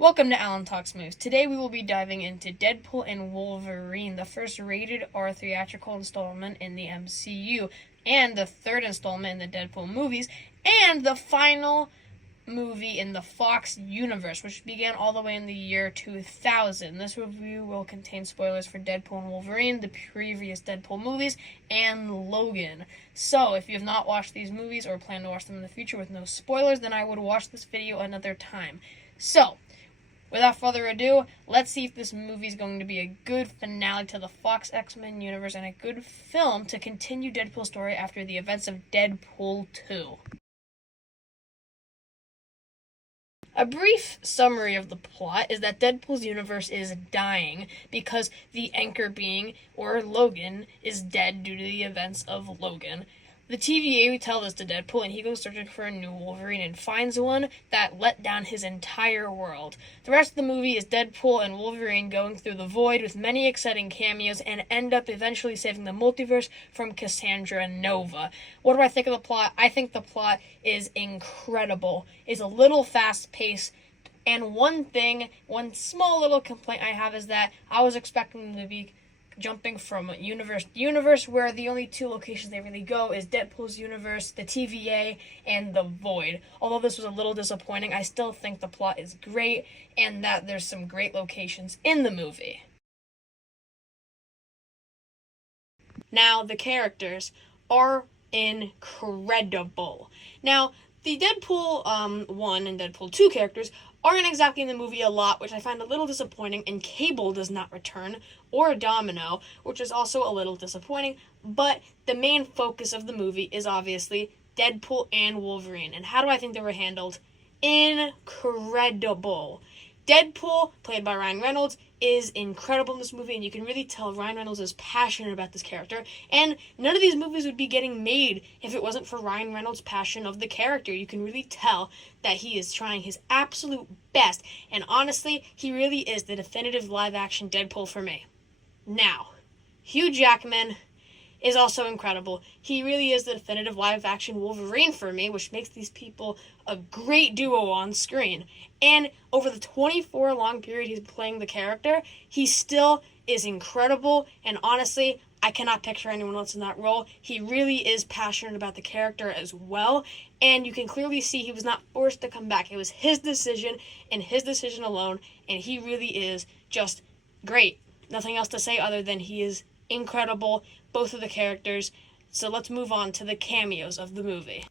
Welcome to Alan Talks Movies. Today we will be diving into Deadpool and Wolverine, the first rated R theatrical installment in the MCU, and the third installment in the Deadpool movies, and the final movie in the Fox universe, which began all the way in the year 2000. This review will contain spoilers for Deadpool and Wolverine, the previous Deadpool movies, and Logan. So, if you have not watched these movies or plan to watch them in the future with no spoilers, then I would watch this video another time. So, without further ado, let's see if this movie is going to be a good finale to the Fox X-Men universe and a good film to continue Deadpool's story after the events of Deadpool 2. A brief summary of the plot is that Deadpool's universe is dying because the anchor being, or Logan, is dead due to the events of Logan. The TVA tell this to Deadpool, and he goes searching for a new Wolverine and finds one that let down his entire world. The rest of the movie is Deadpool and Wolverine going through the void with many exciting cameos and end up eventually saving the multiverse from Cassandra Nova. What do I think of the plot? I think the plot is incredible. It's a little fast-paced, and one small little complaint I have is that I was expecting them to be jumping from universe to universe, where the only two locations they really go is Deadpool's universe, the TVA, and the Void. Although this was a little disappointing, I still think the plot is great and that there's some great locations in the movie. Now, the characters are incredible. Now, the Deadpool 1 and Deadpool 2 characters aren't exactly in the movie a lot, which I find a little disappointing, and Cable does not return, or Domino, which is also a little disappointing, but the main focus of the movie is obviously Deadpool and Wolverine. And how do I think they were handled? Incredible. Deadpool, played by Ryan Reynolds, is incredible in this movie, and you can really tell Ryan Reynolds is passionate about this character, and none of these movies would be getting made if it wasn't for Ryan Reynolds' passion of the character. You can really tell that he is trying his absolute best, and honestly, he really is the definitive live-action Deadpool for me. Now, Hugh Jackman is also incredible. He really is the definitive live-action Wolverine for me, which makes these people a great duo on screen. And over the 24-long period he's playing the character, he still is incredible, and honestly, I cannot picture anyone else in that role. He really is passionate about the character as well, and you can clearly see he was not forced to come back. It was his decision, and his decision alone, and he really is just great. Nothing else to say other than he is incredible, both of the characters. So let's move on to the cameos of the movie.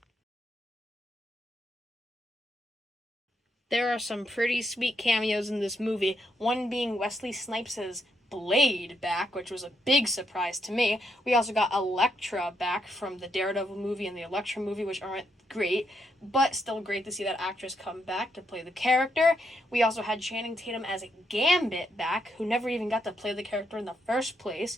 There are some pretty sweet cameos in this movie, one being Wesley Snipes' Blade back, which was a big surprise to me. We also got Elektra back from the Daredevil movie and the Elektra movie, which aren't great, but still great to see that actress come back to play the character. We also had Channing Tatum as Gambit back, who never even got to play the character in the first place,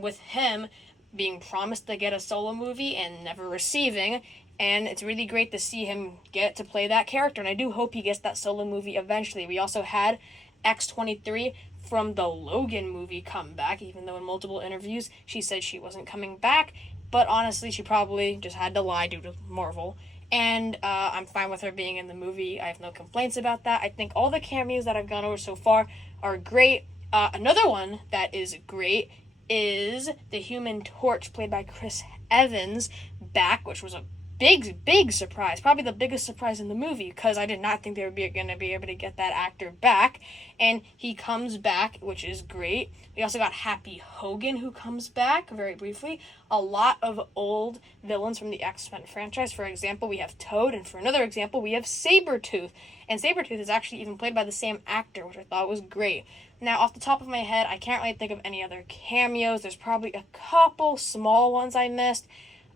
with him being promised to get a solo movie and never receiving. And it's really great to see him get to play that character, and I do hope he gets that solo movie eventually. We also had X-23 from the Logan movie come back, even though in multiple interviews she said she wasn't coming back, but honestly she probably just had to lie due to Marvel. And I'm fine with her being in the movie. I have no complaints about that. I think all the cameos that I've gone over so far are great. Another one that is great is the Human Torch, played by Chris Evans, back, which was a big surprise, probably the biggest surprise in the movie, because I did not think they were going to be able to get that actor back, and he comes back, which is great. We also got Happy Hogan, who comes back very briefly. A lot of old villains from the X-Men franchise. For example, we have Toad, and for another example, we have Sabretooth, and Sabretooth is actually even played by the same actor, which I thought was great. Now, off the top of my head, I can't really think of any other cameos. There's probably a couple small ones I missed.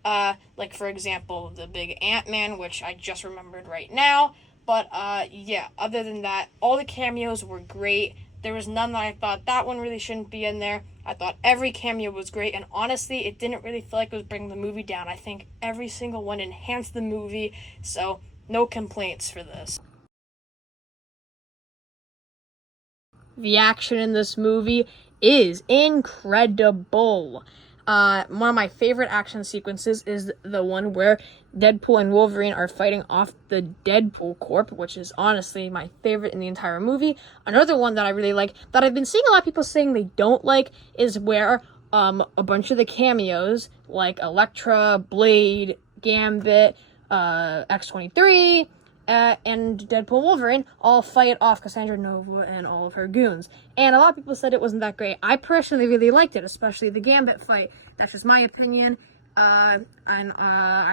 Like, for example, the big Ant-Man, which I just remembered right now. But, yeah, other than that, all the cameos were great. There was none that I thought that one really shouldn't be in there. I thought every cameo was great, and honestly, it didn't really feel like it was bringing the movie down. I think every single one enhanced the movie, so no complaints for this. The action in this movie is incredible. One of my favorite action sequences is the one where Deadpool and Wolverine are fighting off the Deadpool Corp, which is honestly my favorite in the entire movie. Another one that I really like, that I've been seeing a lot of people saying they don't like, is where a bunch of the cameos, like Elektra, Blade, Gambit, X-23, and Deadpool and Wolverine all fight off Cassandra Nova and all of her goons. And a lot of people said it wasn't that great. I personally really liked it, especially the Gambit fight. That's just my opinion. I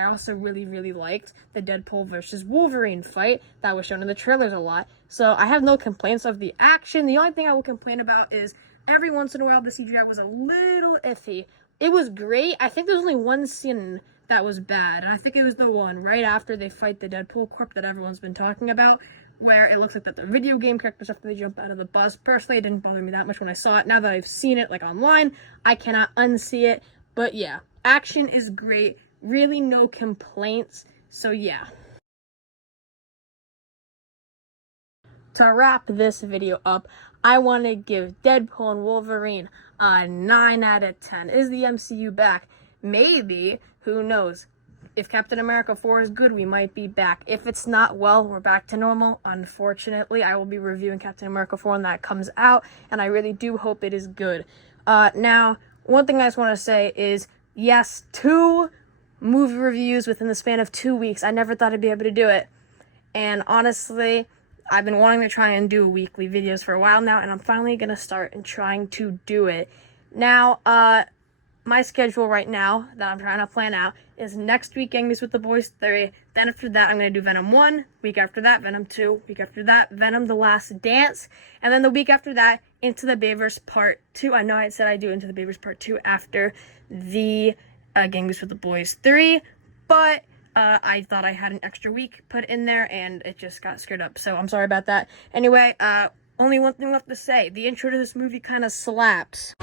also really liked the Deadpool versus Wolverine fight that was shown in the trailers a lot. So I have no complaints of the action. The only thing I will complain about is every once in a while the CGI was a little iffy. It was great. I think there was only one scene that was bad, and I think it was the one right after they fight the Deadpool Corp that everyone's been talking about, where it looks like that the video game characters after they jump out of the bus. Personally, it didn't bother me that much when I saw it. Now that I've seen it like online, I cannot unsee it. But yeah, action is great. Really no complaints. So yeah. To wrap this video up, I want to give Deadpool and Wolverine a 9 out of 10. Is the MCU back? Maybe. Who knows? If Captain America 4 is good, we might be back. If it's not, well, we're back to normal. Unfortunately, I will be reviewing Captain America 4 when that comes out, and I really do hope it is good. Now, one thing I just want to say is, yes, 2 movie reviews within the span of 2 weeks. I never thought I'd be able to do it. And honestly, I've been wanting to try and do weekly videos for a while now, and I'm finally going to start and trying to do it. Now, my schedule right now that I'm trying to plan out is next week Cameos with the Boys 3. Then after that, I'm going to do Venom 1. Week after that, Venom 2. Week after that, Venom The Last Dance. And then the week after that, Into the Bayverse Part 2. I know I said I'd do Into the Bayverse Part 2 after the Cameos with the Boys 3. But I thought I had an extra week put in there, and it just got screwed up. So I'm sorry about that. Anyway, only one thing left to say. The intro to this movie kind of slaps.